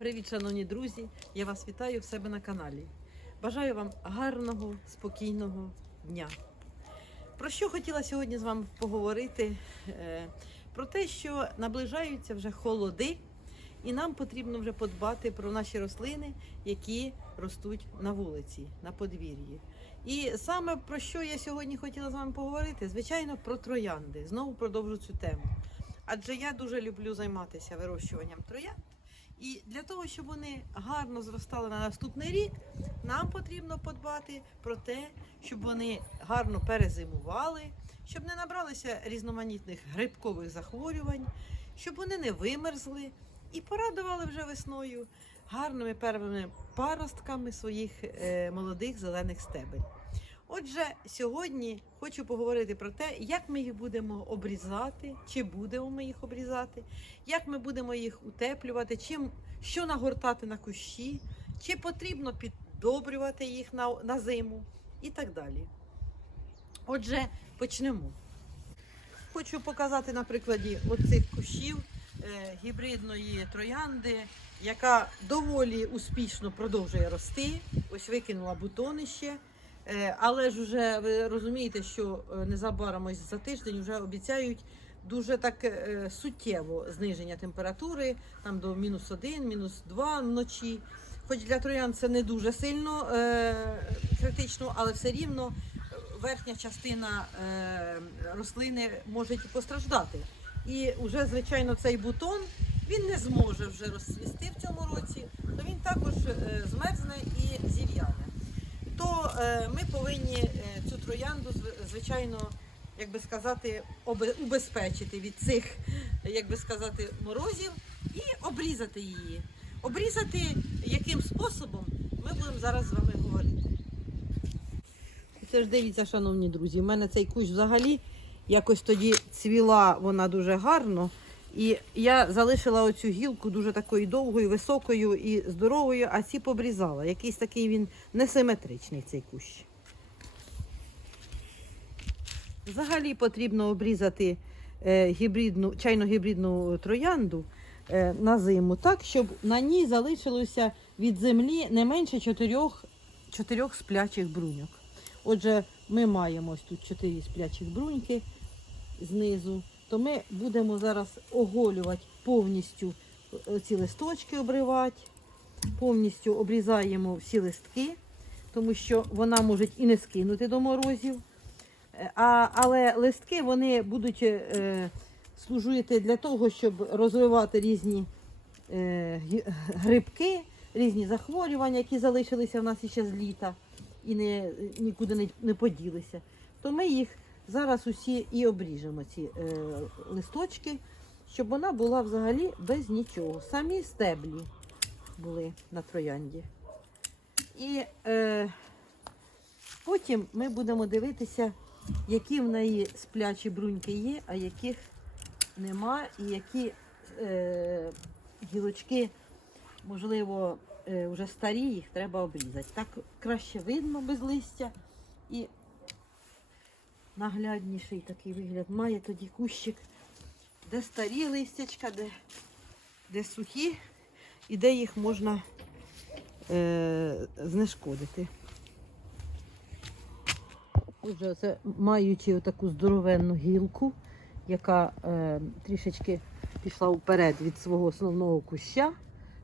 Привіт, шановні друзі! Я вас вітаю в себе на каналі. Бажаю вам гарного, спокійного дня. Про що хотіла сьогодні з вами поговорити? Е, Про те, що наближаються вже холоди, і нам потрібно вже подбати про наші рослини, які ростуть на вулиці, на подвір'ї. І саме про що я сьогодні хотіла з вами поговорити, звичайно, про троянди. Знову продовжу цю тему. Адже я дуже люблю займатися вирощуванням троянд. І для того, щоб вони гарно зростали на наступний рік, нам потрібно подбати про те, щоб вони гарно перезимували, щоб не набралися різноманітних грибкових захворювань, щоб вони не вимерзли і порадували вже весною гарними первими паростками своїх е, молодих зелених стебель. Отже, сьогодні хочу поговорити про те, як ми їх будемо обрізати, чи будемо ми їх обрізати, як ми будемо їх утеплювати, чим що нагортати на кущі, чи потрібно піддобрювати їх на, на зиму і так далі. Отже, почнемо. Хочу показати на прикладі оцих кущів е, гібридної троянди, яка доволі успішно продовжує рости. Ось викинула бутони ще. Е, Але ж вже ви розумієте, що е, незабаром ось за тиждень вже обіцяють дуже так е, суттєво зниження температури, там до мінус 1, мінус 2 вночі. Хоч для троян це не дуже сильно критично, але все рівно верхня частина рослини може постраждати. І вже, звичайно, цей бутон він не зможе вже розцвісти в цьому році, то він також змерзне і зів'яне то е, ми повинні е, цю троянду, звичайно, як би сказати, убезпечити від цих, як би сказати, морозів і обрізати її. Обрізати яким способом ми будемо зараз з вами говорити. Це ж дивіться, шановні друзі, в мене цей кущ взагалі якось тоді цвіла вона дуже гарно. І я залишила оцю гілку дуже такою довгою, високою і здоровою, а ці побрізала. Якийсь такий він несиметричний цей кущ. Взагалі потрібно обрізати е, гібридну, чайно-гібридну троянду е, на зиму так, щоб на ній залишилося від землі не менше чотирьох, чотирьох сплячих бруньок. Отже, ми маємо ось тут чотири сплячих бруньки знизу, то ми будемо зараз оголювати повністю е, ці листочки обривати, повністю обрізаємо всі листки, тому що вона може і не скинути до морозів. Е, А, але листки вони будуть е, служити для того, щоб розвивати різні е, грибки, різні захворювання, які залишилися в нас іще з літа і не, нікуди не, не поділися. То ми їх зараз усі і обріжемо, ці е, листочки, щоб вона була взагалі без нічого. Самі стеблі були на троянді. І е, потім ми будемо дивитися, які в неї сплячі бруньки є, а яких нема, і які е, гілочки, можливо, е, вже старі, їх треба обрізати. Так краще видно без листя і наглядніший такий вигляд має тоді кущик, де старі листячка, де, де сухі, і де їх можна е, знешкодити. Отже, це маючи таку здоровенну гілку, яка е, трішечки пішла вперед від свого основного куща.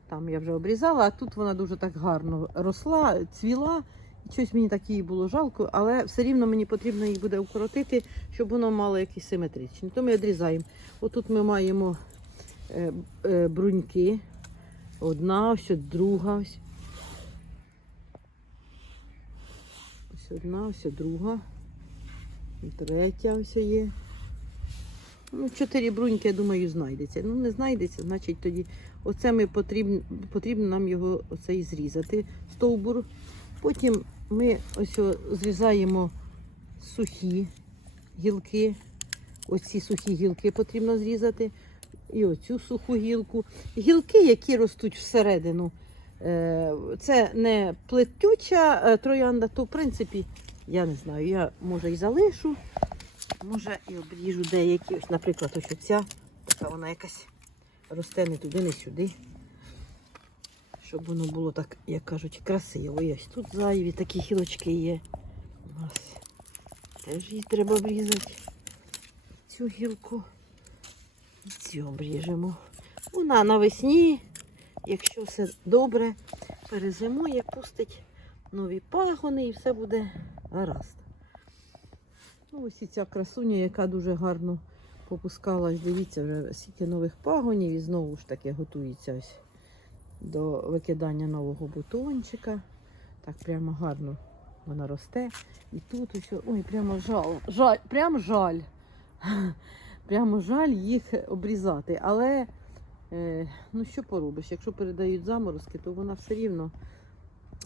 Там я вже обрізала, а тут вона дуже так гарно росла, цвіла. І Щось мені так її було жалко, але все рівно мені потрібно її буде укоротити, щоб воно мало якісь симетричні. То ми відрізаємо. Отут ми маємо е, е, бруньки. Одна, ось друга. Ось. ось одна, ось друга. Третя ось є. Ну, чотири бруньки, я думаю, знайдеться. Ну, не знайдеться, значить тоді оце ми потрібно, потрібно нам його оцей зрізати, стовбур. Потім ми ось зрізаємо сухі гілки. Оці сухі гілки потрібно зрізати. І оцю суху гілку. Гілки, які ростуть всередину, е, це не плетюча е, троянда, то в принципі, я не знаю, я може і залишу, може і обріжу деякі. Ось, наприклад, ось оця, така вона якась росте не туди, не сюди. Щоб воно було так, як кажуть, красиво. Ось тут зайві такі хілочки є. Ось. Теж її треба обрізати. Цю гілку. І Цю обріжемо. Вона навесні, якщо все добре, перезимує, пустить нові пагони і все буде гаразд. Ну, ось і ця красуня, яка дуже гарно попускалась. Дивіться, вже скільки нових пагонів і знову ж таки готується ось до викидання нового бутончика. Так прямо гарно вона росте. І тут ось, ой, прямо жал, жаль, прям жаль. Прямо жаль їх обрізати. Але е, ну що поробиш? Якщо передають заморозки, то вона все рівно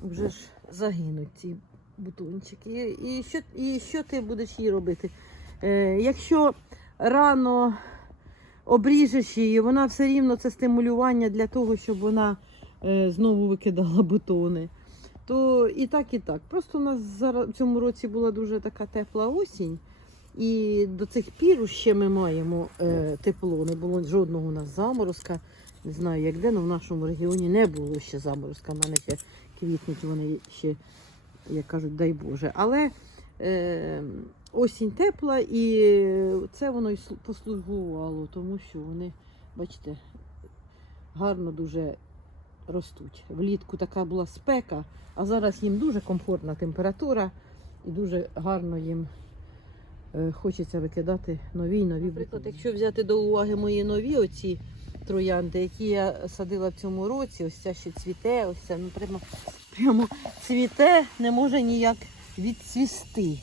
вже ж загинуть ці бутончики. І, що, і що ти будеш їй робити? Е, якщо рано обріжеш її, вона все рівно це стимулювання для того, щоб вона е, знову викидала бутони. То і так, і так. Просто у нас зараз в цьому році була дуже така тепла осінь. І до цих пір ще ми маємо е, тепло. Не було жодного у нас заморозка. Не знаю, як де, але в нашому регіоні не було ще заморозка. У мене ще квітнуть вони ще, як кажуть, дай Боже. Але е, осінь тепла і це воно і послугувало, тому що вони, бачите, гарно дуже ростуть. Влітку така була спека, а зараз їм дуже комфортна температура і дуже гарно їм е, хочеться викидати нові й нові Наприклад, якщо взяти до уваги мої нові оці троянди, які я садила в цьому році, ось ця ще цвіте, ось ця ну, прямо, прямо цвіте, не може ніяк відцвісти.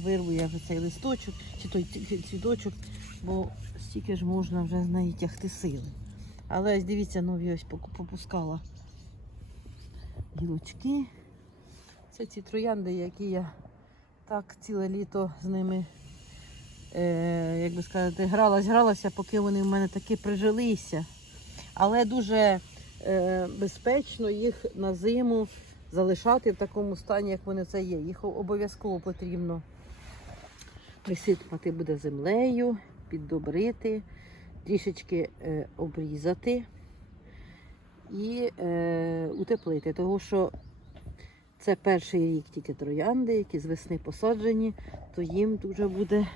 Вирву я цей листочок, чи той цвіточок, бо стільки ж можна вже з неї тягти сили. Але ось дивіться, нові ось поку- попускала гілочки. Це ці троянди, які я так ціле літо з ними, е, як би сказати, гралась, гралася, поки вони в мене таки прижилися. Але дуже е, безпечно їх на зиму залишати в такому стані, як вони це є. Їх обов'язково потрібно присипати буде землею, піддобрити, трішечки е, обрізати і е, утеплити. Тому що це перший рік тільки троянди, які з весни посаджені, то їм дуже буде,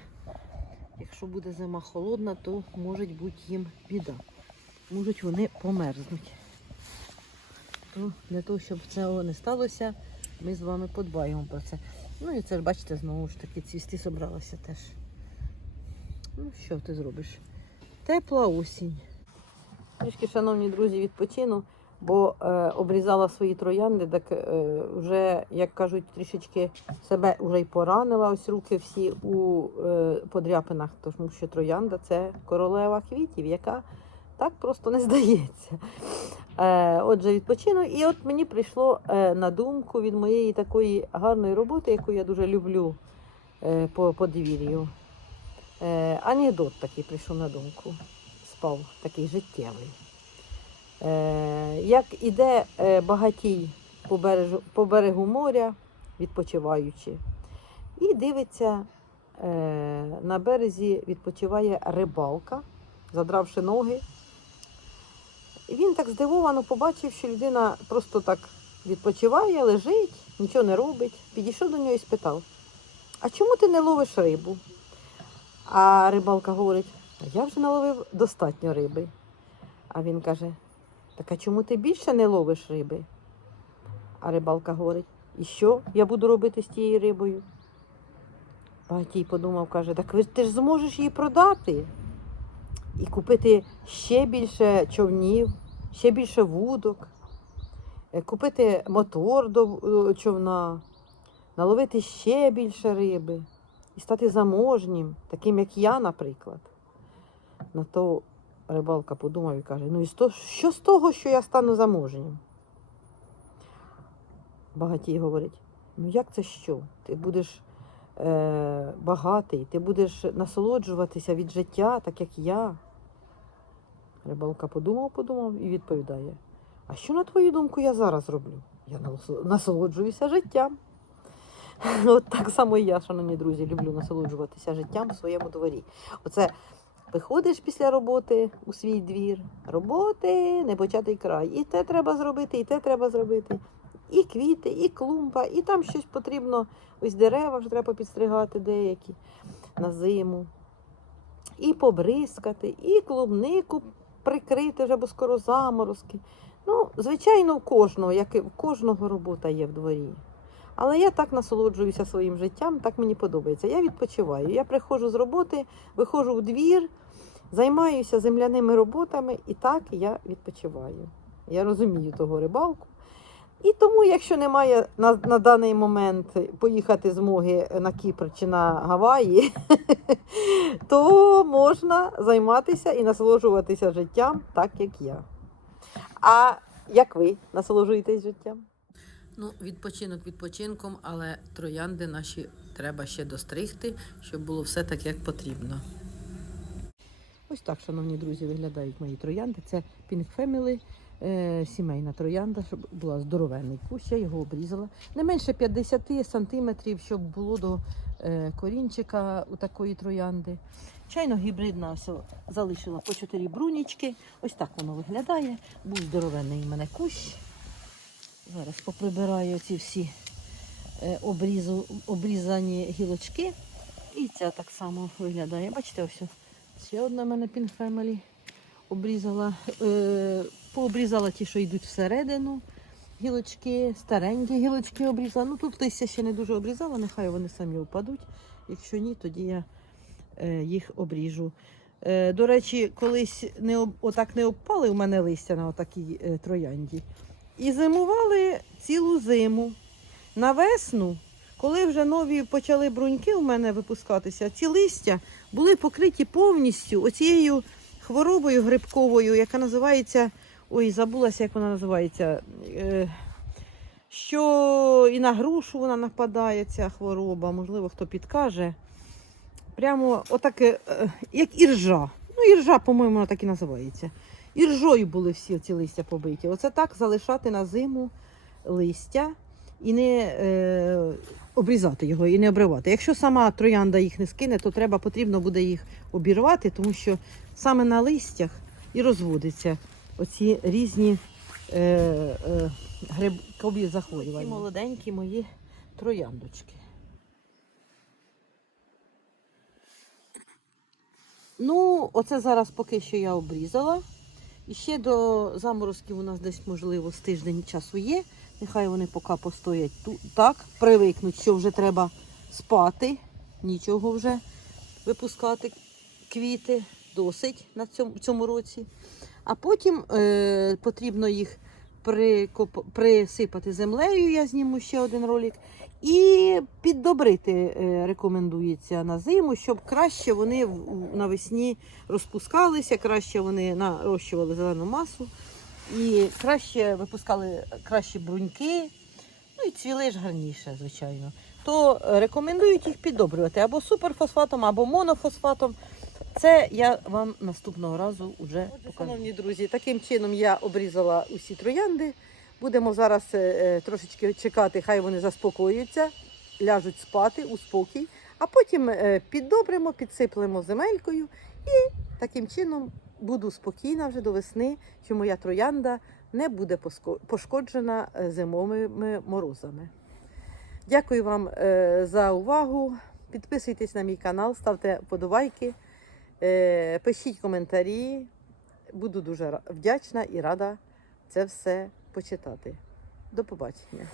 якщо буде зима холодна, то може бути їм біда. Можуть вони померзнуть. То для того, щоб цього не сталося, ми з вами подбаємо про це. Ну і це ж бачите, знову ж таки цвісти собралася теж. Ну, що ти зробиш? Тепла осінь. Трішки, шановні друзі, відпочину, бо е, обрізала свої троянди, так е, вже, як кажуть, трішечки себе вже й поранила. Ось руки всі у е, подряпинах, тому що троянда це королева квітів, яка так просто не здається. Е, отже, відпочину. І от мені прийшло е, на думку від моєї такої гарної роботи, яку я дуже люблю е, по подвір'ю. Анекдот такий прийшов на думку. Спав такий життєвий. Як іде багатій по берегу, по берегу моря, відпочиваючи, і дивиться, на березі відпочиває рибалка, задравши ноги. Він так здивовано побачив, що людина просто так відпочиває, лежить, нічого не робить. Підійшов до нього і спитав: А чому ти не ловиш рибу? А рибалка говорить: «А я вже наловив достатньо риби. А він каже: Так а чому ти більше не ловиш риби? А рибалка говорить: І що я буду робити з тією рибою? Багатій подумав, каже, так ти ж зможеш її продати і купити ще більше човнів, ще більше вудок, е, купити мотор до е, човна, наловити ще більше риби і стати заможнім, таким як я, наприклад. На то рибалка подумав і каже: ну і що з того, що я стану заможнім? Багатій говорить: ну як це що? Ти будеш багатий, ти будеш насолоджуватися від життя, так як я. Рибалка подумав, подумав і відповідає: А що, на твою думку, я зараз роблю? Я насолоджуюся життям. От так само і я, шановні друзі, люблю насолоджуватися життям в своєму дворі. Оце Виходиш після роботи у свій двір, роботи не початий край. І те треба зробити, і те треба зробити. І квіти, і клумба, і там щось потрібно. Ось дерева вже треба підстригати деякі на зиму. І побризкати, і клубнику прикрити вже, бо скоро заморозки. Ну, звичайно, у кожного, як і в кожного робота є в дворі. Але я так насолоджуюся своїм життям, так мені подобається. Я відпочиваю. Я приходжу з роботи, виходжу в двір, займаюся земляними роботами, і так я відпочиваю. Я розумію того рибалку. І тому, якщо немає на, на даний момент поїхати змоги на Кіпр чи на Гаваї, то можна займатися і насолоджуватися життям так, як я. А як ви насолоджуєтесь життям? Ну, відпочинок відпочинком, але троянди наші треба ще достригти, щоб було все так, як потрібно. Ось так, шановні друзі, виглядають мої троянди. Це Pink Family, е, сімейна троянда, щоб була здоровенний кущ, я його обрізала. Не менше 50 сантиметрів, щоб було до е, корінчика у такої троянди. Чайно гібридна залишила по 4 брунічки. Ось так воно виглядає. Був здоровенний у мене кущ. Зараз поприбираю ці всі е, обрізу, обрізані гілочки. І ця так само виглядає. Бачите, ось. Ще одна в мене Family обрізала, е, пообрізала ті, що йдуть всередину. Гілочки, старенькі гілочки обрізала. Ну тут листя ще не дуже обрізала, нехай вони самі впадуть. Якщо ні, тоді я е, їх обріжу. Е, до речі, колись не об, отак не обпали у мене листя на отакій е, троянді. І зимували цілу зиму. На весну, коли вже нові почали бруньки у мене випускатися, ці листя були покриті повністю оцією хворобою грибковою, яка називається. Ой, забулася, як вона називається. Е, що і на грушу вона нападає, ця хвороба, можливо, хто підкаже. Прямо отаке, як іржа. Ну, іржа, по-моєму, вона так і називається. Іржою були всі ці листя побиті. Оце так залишати на зиму листя і не е, обрізати його, і не обривати. Якщо сама троянда їх не скине, то треба потрібно буде їх обірвати, тому що саме на листях і розводяться оці різні е, е, грибкові захворювання. Ці молоденькі мої трояндочки. Ну, оце зараз поки що я обрізала. І ще до заморозків у нас десь, можливо, з тиждень часу є. Нехай вони поки постоять тут так, привикнуть, що вже треба спати, нічого вже випускати квіти, досить на цьому, цьому році. А потім е, потрібно їх прикоп, присипати землею, я зніму ще один ролик. І піддобрити е, рекомендується на зиму, щоб краще вони навесні розпускалися, краще вони нарощували зелену масу і краще випускали кращі бруньки, ну і цвіли ж гарніше, звичайно. То е, рекомендують їх піддобрювати або суперфосфатом, або монофосфатом. Це я вам наступного разу вже покажу. Шановні друзі, таким чином я обрізала усі троянди. Будемо зараз е, е, трошечки чекати, хай вони заспокоюються, ляжуть спати у спокій, а потім е, піддобримо, підсиплемо земелькою і таким чином буду спокійна вже до весни, що моя троянда не буде пошкоджена е, зимовими морозами. Дякую вам е, за увагу. Підписуйтесь на мій канал, ставте подобайки, пишіть коментарі. Буду дуже вдячна і рада це все почитати. До побачення.